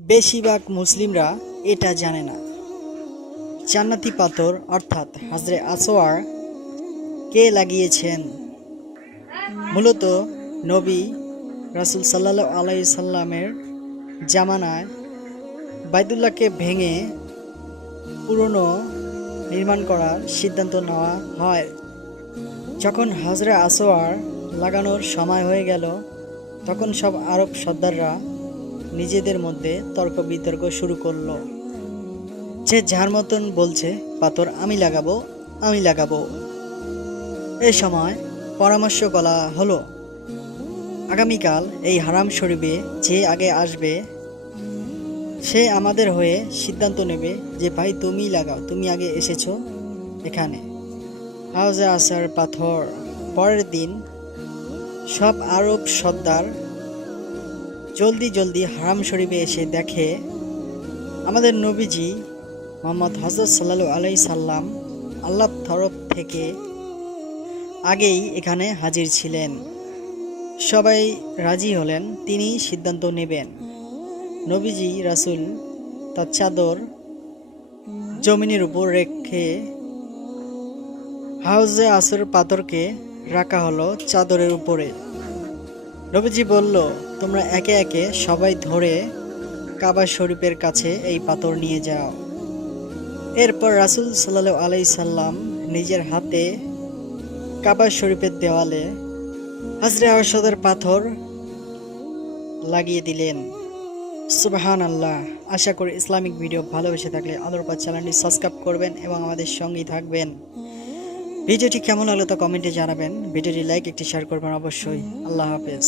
বেশিরভাগ মুসলিমরা এটা জানে না। জান্নাতি পাথর, অর্থাৎ হাজরে আসোয়ার কে লাগিয়েছেন? মূলত নবী রাসুল সাল্লাহ আলাই সাল্লামের জামানায় বাইদুল্লাহকে ভেঙে পুরনো নির্মাণ করার সিদ্ধান্ত নেওয়া হয়। যখন হাজরে আসোয়ার লাগানোর সময় হয়ে গেল, তখন সব আরব সর্দাররা নিজেদের মধ্যে তর্ক বিতর্ক শুরু করল। যে যার মতন বলছে, পাথর আমি লাগাবো আমি লাগাবো। এ সময় পরামর্শ করা হলো, আগামীকাল এই হারাম শরীফে যে আগে আসবে, সে আমাদের হয়ে সিদ্ধান্ত নেবে যে, ভাই, তুমি লাগাও, তুমি আগে এসেছ এখানে। হাউজে আসার পাথর, পরের দিন সব আরব সর্দার জলদি জলদি হারাম শরীফে এসে দেখে আমাদের নবীজি মোহাম্মদ হজরত সাল্লাল্লাহু আলাই সাল্লাম আল্লাহ তরফ থেকে আগেই এখানে হাজির ছিলেন। সবাই রাজি হলেন, তিনি সিদ্ধান্ত নেবেন। নবীজি, রাসূল তার চাদর জমিনের উপর রেখে হাউজে আসর পাথরকে রাখা হলো চাদরের উপরে। নবীজি বলল, তোমরা একে একে সবাই ধরে কাবা শরীফের কাছে এই পাথর নিয়ে যাও। এরপর রাসূল সাল্লাল্লাহু আলাই সাল্লাম নিজের হাতে কাবা শরীফের দেওয়ালে হাজরে আরশদের পাথর লাগিয়ে দিলেন। সুবহান আল্লাহ আশা করি ইসলামিক ভিডিও ভালোবেসে থাকলে আলোরপাত চ্যানেলটি সাবস্ক্রাইব করবেন এবং আমাদের সঙ্গেই থাকবেন। ভিডিওটি কেমন লাগল তা কমেন্টে জানাবেন। ভিডিওটি লাইক একটি শেয়ার করবেন অবশ্যই। আল্লাহ হাফেজ।